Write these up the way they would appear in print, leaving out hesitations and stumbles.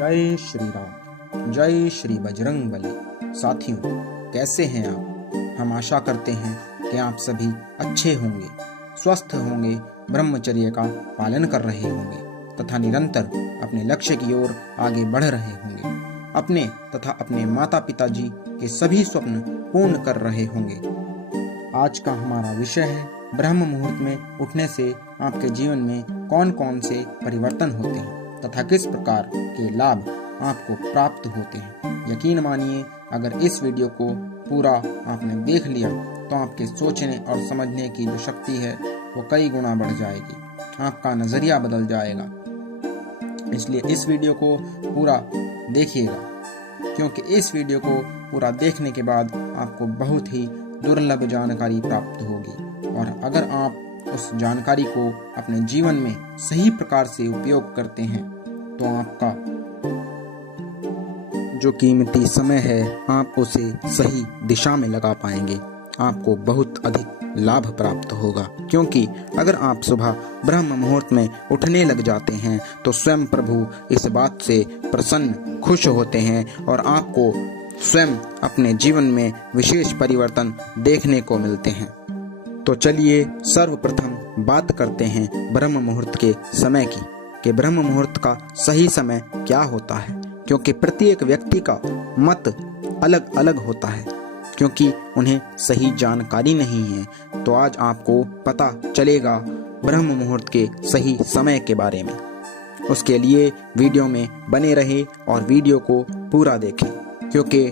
जय श्री राम, जय श्री बजरंग बली। साथियों, कैसे हैं आप? हम आशा करते हैं कि आप सभी अच्छे होंगे, स्वस्थ होंगे, ब्रह्मचर्य का पालन कर रहे होंगे तथा निरंतर अपने लक्ष्य की ओर आगे बढ़ रहे होंगे। अपने तथा अपने माता पिता जी के सभी स्वप्न पूर्ण कर रहे होंगे। आज का हमारा विषय है ब्रह्म मुहूर्त में उठने से आपके जीवन में कौन कौन से परिवर्तन होते हैं तथा किस प्रकार के लाभ आपको प्राप्त होते हैं। यकीन मानिए, अगर इस वीडियो को पूरा आपने देख लिया तो आपके सोचने और समझने की जो शक्ति है वो कई गुना बढ़ जाएगी, आपका नजरिया बदल जाएगा। इसलिए इस वीडियो को पूरा देखिएगा, क्योंकि इस वीडियो को पूरा देखने के बाद आपको बहुत ही दुर्लभ जानकारी प्राप्त होगी। और अगर आप उस जानकारी को अपने जीवन में सही प्रकार से उपयोग करते हैं तो आपका जो कीमती समय है आप उसे सही दिशा में लगा पाएंगे। आपको बहुत अधिक लाभ प्राप्त होगा, क्योंकि अगर आप सुबह ब्रह्म मुहूर्त में उठने लग जाते हैं तो स्वयं प्रभु इस बात से प्रसन्न खुश होते हैं और आपको स्वयं अपने जीवन में विशेष परिवर्तन देखने को मिलते हैं। तो चलिए सर्वप्रथम बात करते हैं ब्रह्म मुहूर्त के समय की, कि ब्रह्म मुहूर्त का सही समय क्या होता है। क्योंकि प्रत्येक व्यक्ति का मत अलग अलग होता है, क्योंकि उन्हें सही जानकारी नहीं है। तो आज आपको पता चलेगा ब्रह्म मुहूर्त के सही समय के बारे में। उसके लिए वीडियो में बने रहे और वीडियो को पूरा देखें, क्योंकि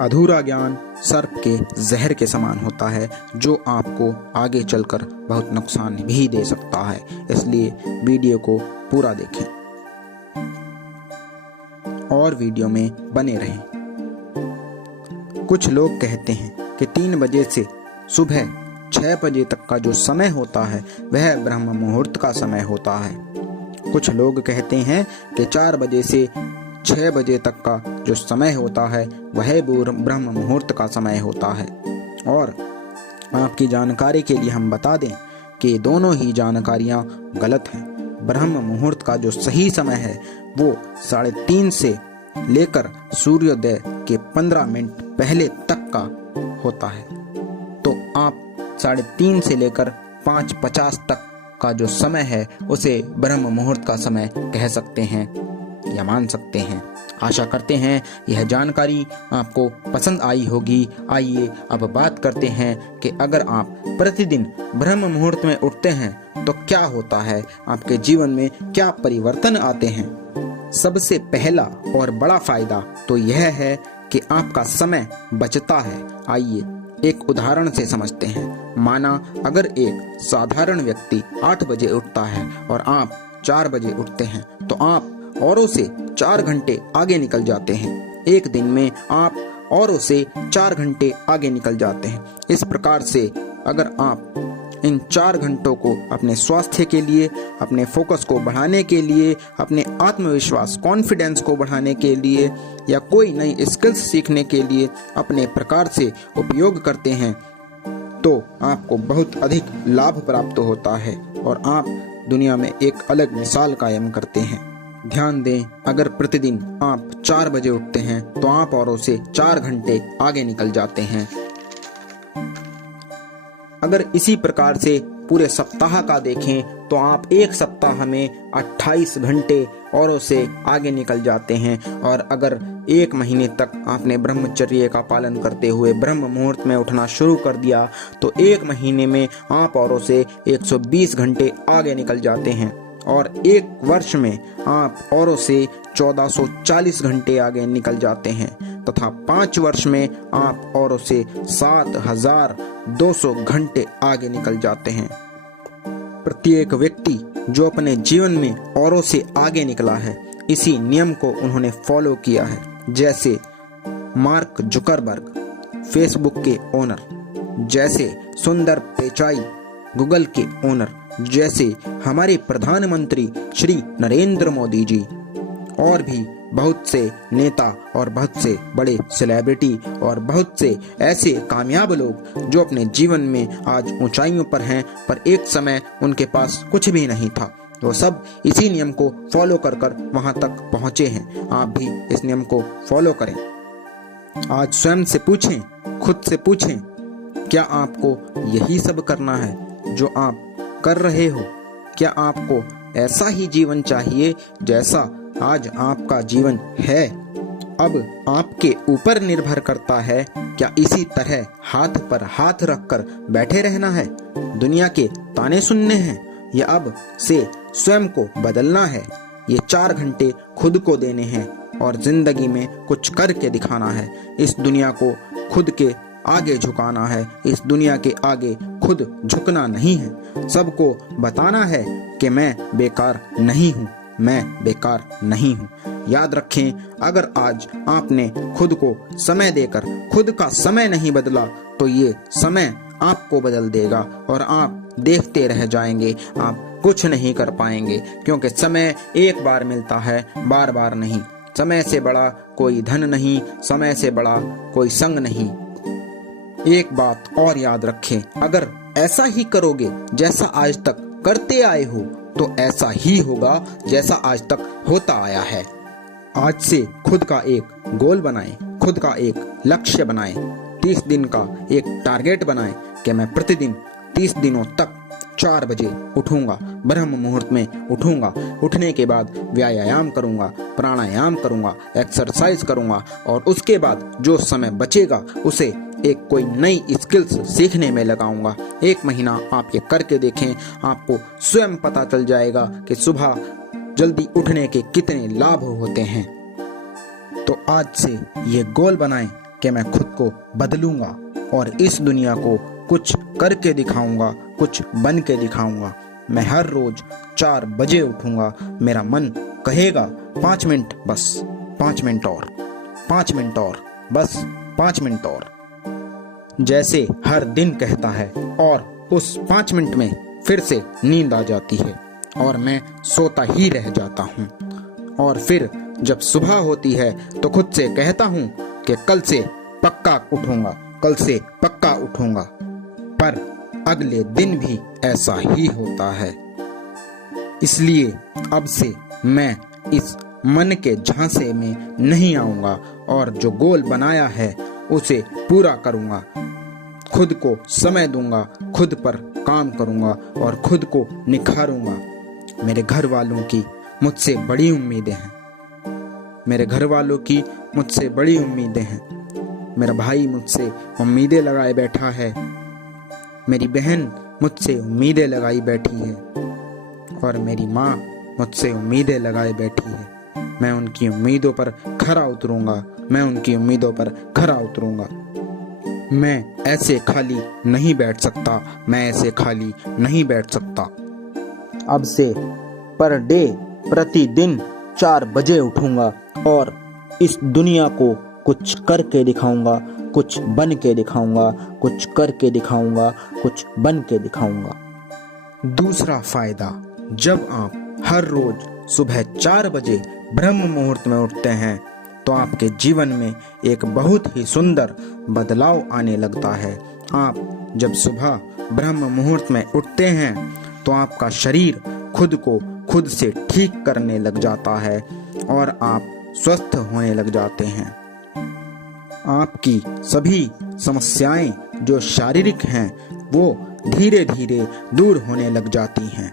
अधूरा ज्ञान सर्प के जहर के समान होता है, जो आपको आगे चलकर बहुत नुकसान भी दे सकता है। इसलिए वीडियो को पूरा देखें और वीडियो में बने रहें। कुछ लोग कहते हैं कि 3 बजे से सुबह 6 बजे तक का जो समय होता है वह ब्रह्म मुहूर्त का समय होता है। कुछ लोग कहते हैं कि 4 बजे से 6 बजे तक का जो समय होता है वह ब्रह्म मुहूर्त का समय होता है। और आपकी जानकारी के लिए हम बता दें कि दोनों ही जानकारियां गलत हैं। ब्रह्म मुहूर्त का जो सही समय है वो 3:30 से लेकर सूर्योदय के 15 मिनट पहले तक का होता है। तो आप 3:30 से लेकर 5:50 तक का जो समय है उसे ब्रह्म मुहूर्त का समय कह सकते हैं या मान सकते हैं। आशा करते हैं यह जानकारी आपको पसंद आई होगी। आइए अब बात करते हैं कि अगर आप प्रतिदिन ब्रह्म मुहूर्त में उठते हैं तो क्या होता है, आपके जीवन में क्या परिवर्तन आते हैं। सबसे पहला और बड़ा फायदा तो यह है कि आपका समय बचता है। आइए एक उदाहरण से समझते हैं। माना अगर एक साधारण व्यक्ति 8 बजे उठता है और आप 4 बजे उठते हैं तो आप औरों से 4 घंटे आगे निकल जाते हैं। एक दिन में आप औरों से 4 घंटे आगे निकल जाते हैं। इस प्रकार से अगर आप इन 4 घंटों को अपने स्वास्थ्य के लिए, अपने फोकस को बढ़ाने के लिए, अपने आत्मविश्वास कॉन्फिडेंस को बढ़ाने के लिए या कोई नई स्किल्स सीखने के लिए अपने प्रकार से उपयोग करते हैं तो आपको बहुत अधिक लाभ प्राप्त होता है और आप दुनिया में एक अलग मिसाल कायम करते हैं। ध्यान दें, अगर प्रतिदिन आप 4 बजे उठते हैं तो आप औरों से 4 घंटे आगे निकल जाते हैं। अगर इसी प्रकार से पूरे सप्ताह का देखें तो आप एक सप्ताह में 28 घंटे औरों से आगे निकल जाते हैं। और अगर 1 महीने तक आपने ब्रह्मचर्य का पालन करते हुए ब्रह्म मुहूर्त में उठना शुरू कर दिया तो 1 महीने में आप औरों से 120 घंटे आगे निकल जाते हैं। और 1 वर्ष में आप औरों से 1440 घंटे आगे निकल जाते हैं तथा 5 वर्ष में आप औरों से 7200 घंटे आगे निकल जाते हैं। प्रत्येक व्यक्ति जो अपने जीवन में औरों से आगे निकला है, इसी नियम को उन्होंने फॉलो किया है। जैसे मार्क जुकरबर्ग फेसबुक के ओनर, जैसे सुंदर पिचाई गूगल के ओनर, जैसे हमारे प्रधानमंत्री श्री नरेंद्र मोदी जी, और भी बहुत से नेता और बहुत से बड़े सेलिब्रिटी और बहुत से ऐसे कामयाब लोग जो अपने जीवन में आज ऊंचाइयों पर हैं, पर एक समय उनके पास कुछ भी नहीं था, वो सब इसी नियम को फॉलो कर कर वहां तक पहुंचे हैं। आप भी इस नियम को फॉलो करें। आज स्वयं से पूछें, खुद से पूछें, क्या आपको यही सब करना है जो आप कर रहे हो? क्या आपको ऐसा ही जीवन चाहिए जैसा आज आपका जीवन है? अब आपके ऊपर निर्भर करता है, क्या इसी तरह हाथ पर हाथ रखकर बैठे रहना है, दुनिया के ताने सुनने हैं, या अब से स्वयं को बदलना है? ये 4 घंटे खुद को देने हैं और जिंदगी में कुछ करके दिखाना है। इस दुनिया को खुद के आगे झुकाना है, इस दुनिया के आगे खुद झुकना नहीं है। सबको बताना है कि मैं बेकार नहीं हूँ, मैं बेकार नहीं हूँ। याद रखें, अगर आज आपने खुद को समय देकर खुद का समय नहीं बदला तो ये समय आपको बदल देगा और आप देखते रह जाएंगे, आप कुछ नहीं कर पाएंगे, क्योंकि समय एक बार मिलता है, बार बार नहीं। समय से बड़ा कोई धन नहीं, समय से बड़ा कोई संग नहीं। एक बात और याद रखें, अगर ऐसा ही करोगे जैसा आज तक करते आए हो तो ऐसा ही होगा जैसा आज तक होता आया है। आज से खुद का एक गोल बनाएं, खुद का एक लक्ष्य बनाएं, 30 दिन का एक टारगेट बनाएं कि मैं प्रतिदिन 30 दिनों तक 4 बजे उठूंगा, ब्रह्म मुहूर्त में उठूंगा। उठने के बाद व्यायाम करूंगा, प्राणायाम करूंगा, एक्सरसाइज करूंगा और उसके बाद जो समय बचेगा उसे एक कोई नई स्किल्स सीखने में लगाऊंगा। 1 महीना आप ये करके देखें, आपको स्वयं पता चल जाएगा कि सुबह जल्दी उठने के कितने लाभ होते हैं। तो आज से ये गोल बनाएं कि मैं खुद को बदलूंगा और इस दुनिया को कुछ करके दिखाऊंगा, कुछ बन के दिखाऊंगा। मैं हर रोज 4 बजे उठूंगा। मेरा मन कहेगा 5 मिनट, बस 5 मिनट और, 5 मिनट और, बस 5 मिनट और, जैसे हर दिन कहता है। और उस 5 मिनट में फिर से नींद आ जाती है और मैं सोता ही रह जाता हूँ। और फिर जब सुबह होती है तो खुद से कहता हूँ कि कल से पक्का उठूंगा, कल से पक्का उठूंगा। पर अगले दिन भी ऐसा ही होता है। इसलिए अब से मैं इस मन के झांसे में नहीं आऊंगा और जो गोल बनाया है उसे पूरा करूंगा। खुद को समय दूंगा, खुद पर काम करूंगा और खुद को निखारूंगा। मेरे घर वालों की मुझसे बड़ी उम्मीदें हैं, मेरे घर वालों की मुझसे बड़ी उम्मीदें हैं। मेरा भाई मुझसे उम्मीदें लगाए बैठा है, मेरी बहन मुझसे उम्मीदें लगाई बैठी है और मेरी माँ मुझसे उम्मीदें लगाए बैठी है। मैं उनकी उम्मीदों पर खरा उतरूंगा, मैं उनकी उम्मीदों पर खरा उतरूंगा। मैं ऐसे खाली नहीं बैठ सकता, मैं ऐसे खाली नहीं बैठ सकता। अब से पर डे प्रतिदिन 4 बजे उठूंगा और इस दुनिया को कुछ करके दिखाऊंगा, कुछ बन के दिखाऊंगा, कुछ करके दिखाऊंगा, कुछ बन के दिखाऊंगा। दूसरा फायदा, जब आप हर रोज सुबह 4 बजे ब्रह्म मुहूर्त में उठते हैं तो आपके जीवन में एक बहुत ही सुंदर बदलाव आने लगता है। आप जब सुबह ब्रह्म मुहूर्त में उठते हैं तो आपका शरीर खुद को खुद से ठीक करने लग जाता है और आप स्वस्थ होने लग जाते हैं। आपकी सभी समस्याएं जो शारीरिक हैं वो धीरे धीरे दूर होने लग जाती हैं।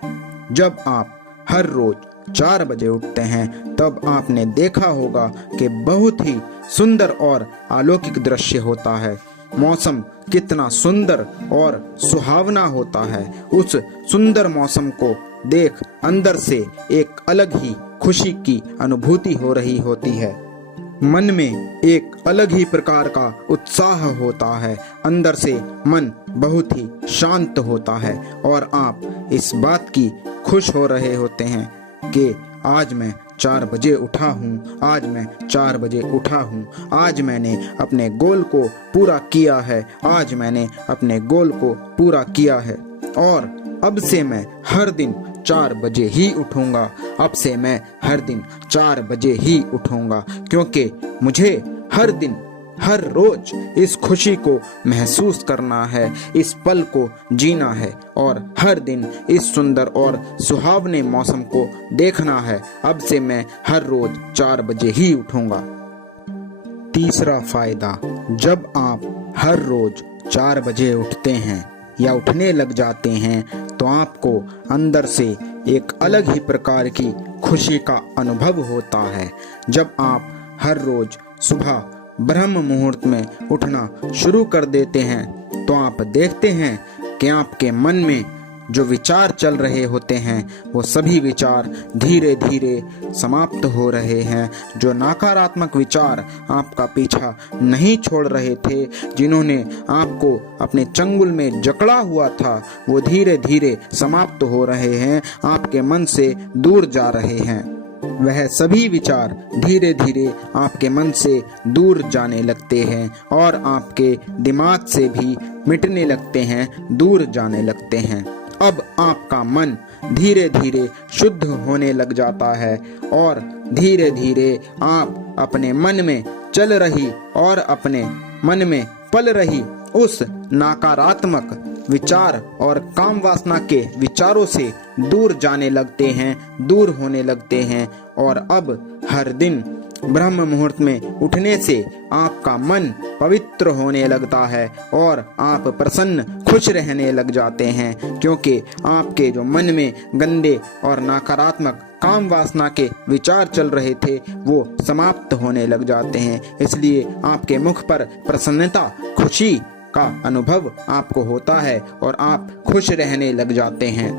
जब आप हर रोज 4 बजे उठते हैं तब आपने देखा होगा कि बहुत ही सुंदर और अलौकिक दृश्य होता है। मौसम कितना सुंदर और सुहावना होता है। उस सुंदर मौसम को देख अंदर से एक अलग ही खुशी की अनुभूति हो रही होती है। मन में एक अलग ही प्रकार का उत्साह होता है। अंदर से मन बहुत ही शांत होता है और आप इस बात की खुश हो रहे होते हैं कि आज मैं 4 बजे उठा हूँ, आज मैं 4 बजे उठा हूँ, आज मैंने अपने गोल को पूरा किया है, आज मैंने अपने गोल को पूरा किया है। और अब से मैं हर दिन 4 बजे ही उठूंगा, अब से मैं हर दिन 4 बजे ही उठूंगा, क्योंकि मुझे हर दिन हर रोज इस खुशी को महसूस करना है, इस पल को जीना है और हर दिन इस सुंदर और सुहावने मौसम को देखना है। अब से मैं हर रोज 4 बजे ही उठूंगा। तीसरा फायदा, जब आप हर रोज 4 बजे उठते हैं या उठने लग जाते हैं तो आपको अंदर से एक अलग ही प्रकार की खुशी का अनुभव होता है। जब आप हर रोज सुबह ब्रह्म मुहूर्त में उठना शुरू कर देते हैं तो आप देखते हैं कि आपके मन में जो विचार चल रहे होते हैं वो सभी विचार धीरे धीरे समाप्त हो रहे हैं। जो नकारात्मक विचार आपका पीछा नहीं छोड़ रहे थे, जिन्होंने आपको अपने चंगुल में जकड़ा हुआ था, वो धीरे धीरे समाप्त हो रहे हैं, आपके मन से दूर जा रहे हैं। वह सभी विचार धीरे धीरे आपके मन से दूर जाने लगते हैं और आपके दिमाग से भी मिटने लगते हैं, दूर जाने लगते हैं। अब आपका मन धीरे धीरे शुद्ध होने लग जाता है और धीरे धीरे आप अपने मन में चल रही और अपने मन में पल रही उस नकारात्मक विचार और काम वासना के विचारों से दूर जाने लगते हैं, दूर होने लगते हैं। और अब हर दिन ब्रह्म मुहूर्त में उठने से आपका मन पवित्र होने लगता है और आप प्रसन्न खुश रहने लग जाते हैं, क्योंकि आपके जो मन में गंदे और नकारात्मक काम वासना के विचार चल रहे थे वो समाप्त होने लग जाते हैं। इसलिए आपके मुख पर प्रसन्नता, खुशी का अनुभव आपको होता है और आप खुश रहने लग जाते हैं।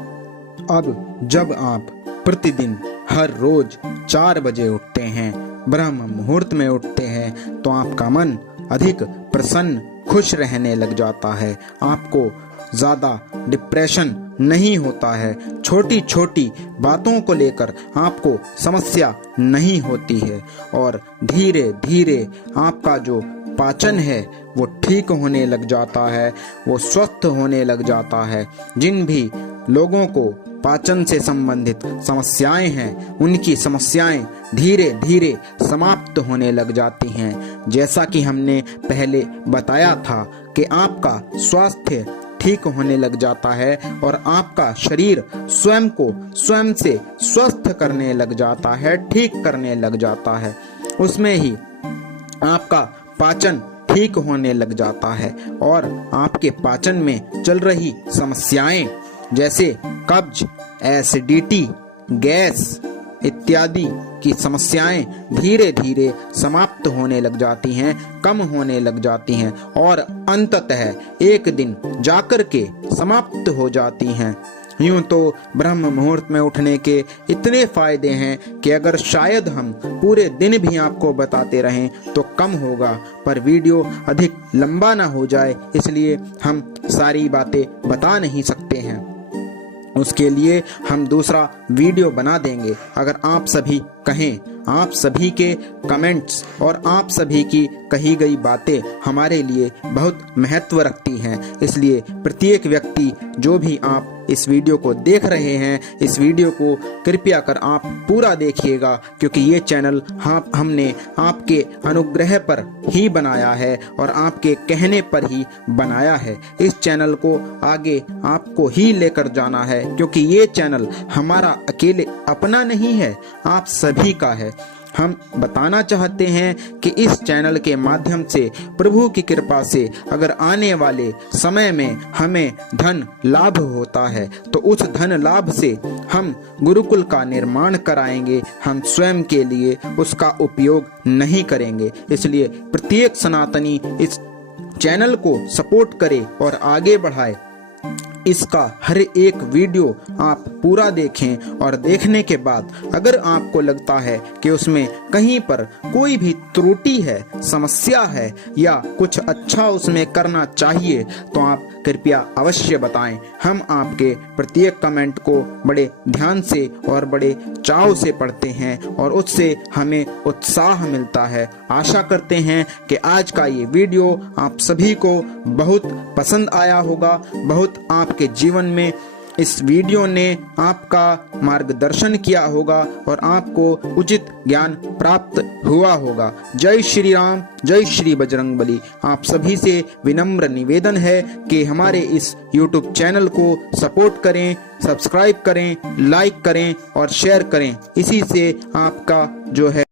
अब जब आप प्रतिदिन हर रोज 4 बजे उठते हैं, ब्रह्म मुहूर्त में उठते हैं, तो आपका मन अधिक प्रसन्न खुश रहने लग जाता है। आपको ज़्यादा डिप्रेशन नहीं होता है, छोटी छोटी बातों को लेकर आपको समस्या नहीं होती है और धीरे धीरे आपका जो पाचन है वो ठीक होने लग जाता है, वो स्वस्थ होने लग जाता है। जिन भी लोगों को पाचन से संबंधित समस्याएं हैं, उनकी समस्याएं धीरे धीरे समाप्त होने लग जाती हैं। जैसा कि हमने पहले बताया था कि आपका स्वास्थ्य ठीक होने लग जाता है और आपका शरीर स्वयं को स्वयं से स्वस्थ करने लग जाता है, ठीक करने लग जाता है। उसमें ही आपका पाचन ठीक होने लग जाता है और आपके पाचन में चल रही समस्याएं जैसे कब्ज, एसिडिटी, गैस इत्यादि की समस्याएं धीरे धीरे समाप्त होने लग जाती हैं, कम होने लग जाती हैं और अंततः एक दिन जाकर के समाप्त हो जाती हैं। यूं तो ब्रह्म मुहूर्त में उठने के इतने फायदे हैं कि अगर शायद हम पूरे दिन भी आपको बताते रहें तो कम होगा, पर वीडियो अधिक लंबा ना हो जाए इसलिए हम सारी बातें बता नहीं सकते हैं। उसके लिए हम दूसरा वीडियो बना देंगे। अगर आप सभी कहें, आप सभी के कमेंट्स और आप सभी की कही गई बातें हमारे लिए बहुत महत्व रखती हैं, इसलिए प्रत्येक व्यक्ति जो भी आप इस वीडियो को देख रहे हैं, इस वीडियो को कृपया कर आप पूरा देखिएगा, क्योंकि ये चैनल हमने आपके अनुग्रह पर ही बनाया है और आपके कहने पर ही बनाया है। इस चैनल को आगे आपको ही लेकर जाना है, क्योंकि ये चैनल हमारा अकेले अपना नहीं है, आप सभी का है। हम बताना चाहते हैं कि इस चैनल के माध्यम से प्रभु की कृपा से अगर आने वाले समय में हमें धन लाभ होता है तो उस धन लाभ से हम गुरुकुल का निर्माण कराएंगे, हम स्वयं के लिए उसका उपयोग नहीं करेंगे। इसलिए प्रत्येक सनातनी इस चैनल को सपोर्ट करे और आगे बढ़ाए। इसका हर एक वीडियो आप पूरा देखें और देखने के बाद अगर आपको लगता है कि उसमें कहीं पर कोई भी त्रुटि है, समस्या है या कुछ अच्छा उसमें करना चाहिए तो आप कृपया अवश्य बताएं। हम आपके प्रत्येक कमेंट को बड़े ध्यान से और बड़े चाव से पढ़ते हैं और उससे हमें उत्साह मिलता है। आशा करते हैं कि आज का ये वीडियो आप सभी को बहुत पसंद आया होगा, बहुत आपके जीवन में इस वीडियो ने आपका मार्गदर्शन किया होगा और आपको उचित ज्ञान प्राप्त हुआ होगा। जय श्री राम, जय श्री बजरंगबली। आप सभी से विनम्र निवेदन है कि हमारे इस YouTube चैनल को सपोर्ट करें, सब्सक्राइब करें, लाइक करें और शेयर करें। इसी से आपका जो है